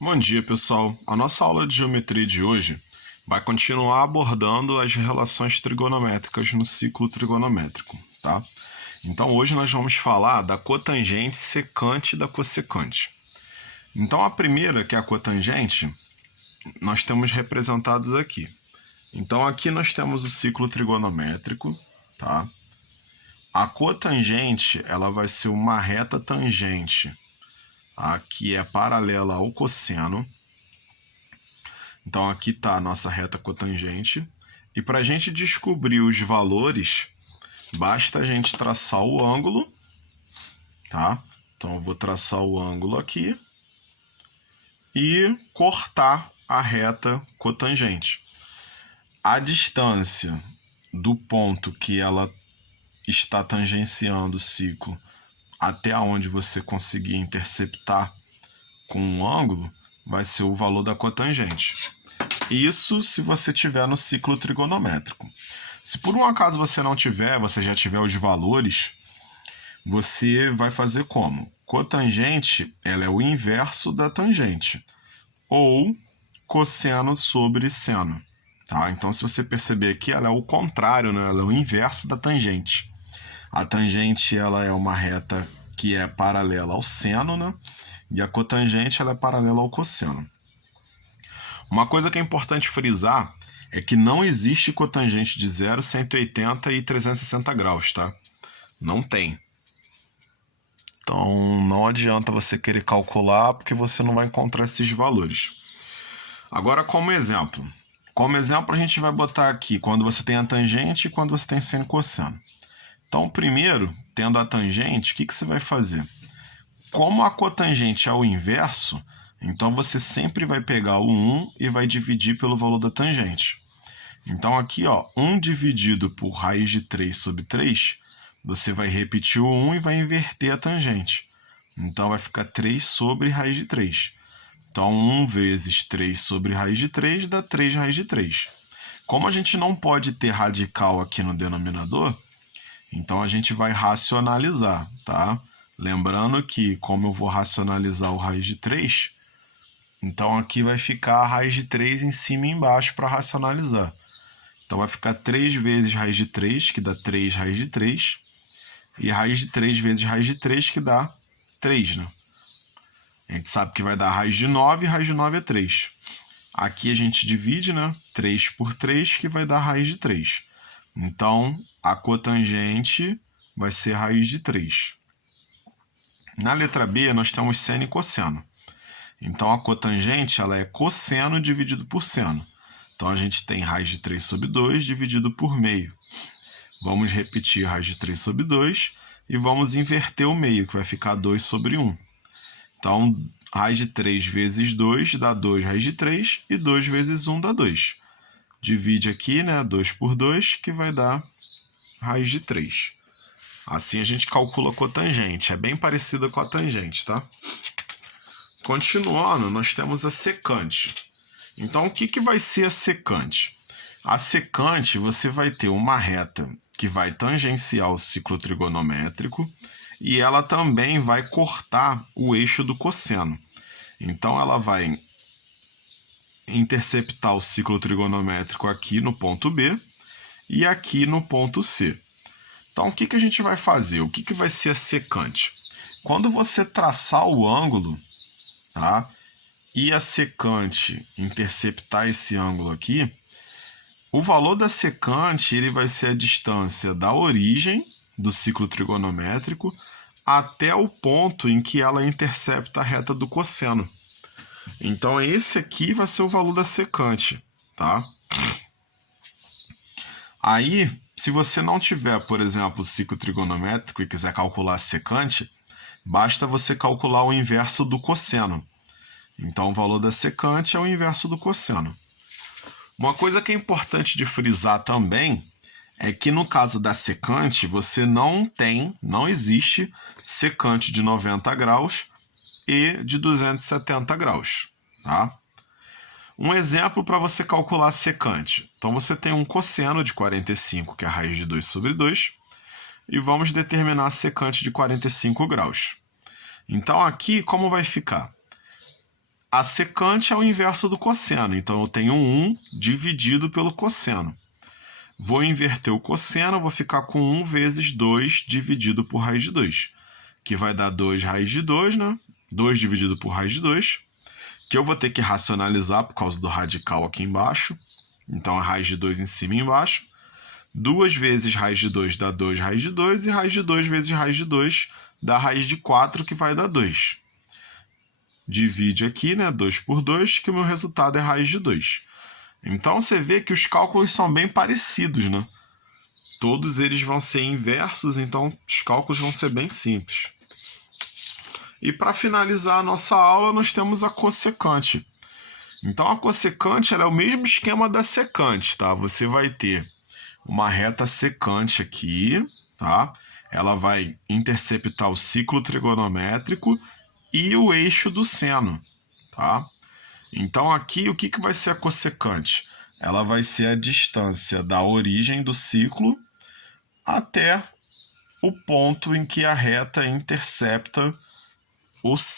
Bom dia, pessoal. A nossa aula de geometria de hoje vai continuar abordando as relações trigonométricas no ciclo trigonométrico, tá? Então, hoje nós vamos falar da cotangente, secante e da cossecante. Então, a primeira, que é a cotangente, nós temos representados aqui. Então, aqui nós temos o ciclo trigonométrico, tá? A cotangente, ela vai ser uma reta tangente, tá? Que é paralela ao cosseno. Então, aqui está a nossa reta cotangente. E para a gente descobrir os valores, basta a gente traçar o ângulo, tá? Então, eu vou traçar o ângulo aqui e cortar a reta cotangente. A distância do ponto que ela está tangenciando o ciclo até onde você conseguir interceptar com um ângulo vai ser o valor da cotangente. Isso se você tiver no ciclo trigonométrico. Se por um acaso você não tiver, você já tiver os valores, você vai fazer como? Cotangente, ela é o inverso da tangente, ou cosseno sobre seno. Tá? Então, se você perceber aqui, ela é o contrário, né? Ela é o inverso da tangente. A tangente ela é uma reta que é paralela ao seno, né? E a cotangente ela é paralela ao cosseno. Uma coisa que é importante frisar é que não existe cotangente de 0, 180 e 360 graus, tá? Não tem. Então, não adianta você querer calcular, porque você não vai encontrar esses valores. Agora, como exemplo, a gente vai botar aqui quando você tem a tangente e quando você tem seno e cosseno. Então, primeiro, tendo a tangente, o que você vai fazer? Como a cotangente é o inverso, então você sempre vai pegar o 1 e vai dividir pelo valor da tangente. Então aqui, ó, 1 dividido por raiz de 3 sobre 3, você vai repetir o 1 e vai inverter a tangente. Então vai ficar 3 sobre raiz de 3. Então 1 vezes 3 sobre raiz de 3 dá 3 raiz de 3. Como a gente não pode ter radical aqui no denominador, então a gente vai racionalizar, tá? Lembrando que, como eu vou racionalizar o raiz de 3, então aqui vai ficar a raiz de 3 em cima e embaixo para racionalizar. Então vai ficar 3 vezes raiz de 3, que dá 3 raiz de 3, e raiz de 3 vezes raiz de 3, que dá 3, né? A gente sabe que vai dar raiz de 9, e raiz de 9 é 3. Aqui a gente divide, né? 3 por 3, que vai dar raiz de 3. Então, a cotangente vai ser raiz de 3. Na letra B, nós temos seno e cosseno. Então, a cotangente ela é cosseno dividido por seno. Então, a gente tem raiz de 3 sobre 2 dividido por meio. Vamos repetir raiz de 3 sobre 2 e vamos inverter o meio, que vai ficar 2 sobre 1. Então, raiz de 3 vezes 2 dá 2 raiz de 3 e 2 vezes 1 dá 2. Divide aqui, né, 2 por 2, que vai dar raiz de 3. Assim a gente calcula a cotangente, é bem parecida com a tangente, tá? Continuando, nós temos a secante. Então, o que vai ser a secante? A secante, você vai ter uma reta que vai tangenciar o ciclo trigonométrico e ela também vai cortar o eixo do cosseno. Então, ela vai interceptar o ciclo trigonométrico aqui no ponto B e aqui no ponto C. Então, o que a gente vai fazer? O que vai ser a secante? Quando você traçar o ângulo, tá? E a secante interceptar esse ângulo aqui, o valor da secante ele vai ser a distância da origem do ciclo trigonométrico até o ponto em que ela intercepta a reta do cosseno. Então, esse aqui vai ser o valor da secante, tá? Aí, se você não tiver, por exemplo, o ciclo trigonométrico e quiser calcular a secante, basta você calcular o inverso do cosseno. Então, o valor da secante é o inverso do cosseno. Uma coisa que é importante de frisar também é que no caso da secante, você não existe secante de 90 graus e de 270 graus, tá? Um exemplo para você calcular a secante. Então, você tem um cosseno de 45, que é a raiz de 2 sobre 2, e vamos determinar a secante de 45 graus. Então, aqui, como vai ficar? a secante é o inverso do cosseno, então eu tenho 1 dividido pelo cosseno. Vou inverter o cosseno, vou ficar com 1 vezes 2 dividido por raiz de 2, que vai dar 2 raiz de 2, né? 2 dividido por raiz de 2, que eu vou ter que racionalizar por causa do radical aqui embaixo. Então, a raiz de 2 em cima e embaixo. 2 vezes raiz de 2 dá 2 raiz de 2, e raiz de 2 vezes raiz de 2 dá raiz de 4, que vai dar 2. Divide aqui, né? 2 por 2, que o meu resultado é raiz de 2. Então, você vê que os cálculos são bem parecidos, né? Todos eles vão ser inversos, então os cálculos vão ser bem simples. E para finalizar a nossa aula, nós temos a cossecante. Então, a cossecante ela é o mesmo esquema da secante, tá? Você vai ter uma reta secante aqui, tá? Ela vai interceptar o ciclo trigonométrico e o eixo do seno, tá? Então, aqui, o que vai ser a cossecante? Ela vai ser a distância da origem do ciclo até o ponto em que a reta intercepta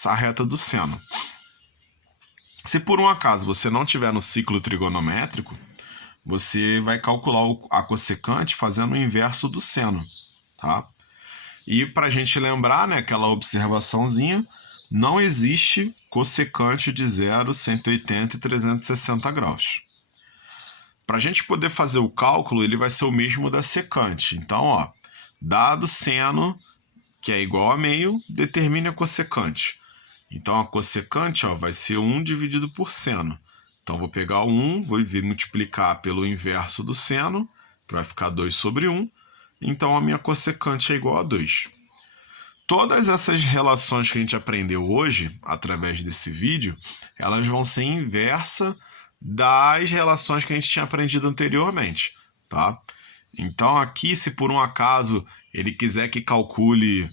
a reta do seno. Se por um acaso você não estiver no ciclo trigonométrico, você vai calcular a cossecante fazendo o inverso do seno, tá? E para a gente lembrar, né, aquela observaçãozinha, não existe cossecante de 0, 180 e 360 graus. Para a gente poder fazer o cálculo, ele vai ser o mesmo da secante. Então, ó, dado seno, que é igual a meio, determine a cossecante. Então, a cossecante, ó, vai ser 1 dividido por seno. Então, vou pegar o 1, vou multiplicar pelo inverso do seno, que vai ficar 2 sobre 1. Então, a minha cossecante é igual a 2. Todas essas relações que a gente aprendeu hoje, através desse vídeo, elas vão ser inversa das relações que a gente tinha aprendido anteriormente, tá? Então, aqui, se por um acaso ele quiser que calcule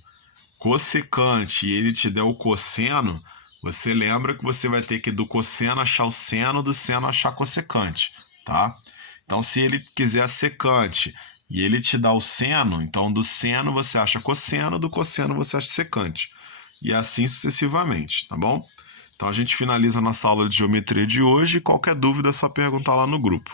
cossecante e ele te der o cosseno, você lembra que você vai ter que do cosseno achar o seno, do seno achar cossecante, tá? Então, se ele quiser a secante e ele te dá o seno, então do seno você acha cosseno, do cosseno você acha secante. E assim sucessivamente, tá bom? Então a gente finaliza a nossa aula de geometria de hoje. Qualquer dúvida é só perguntar lá no grupo.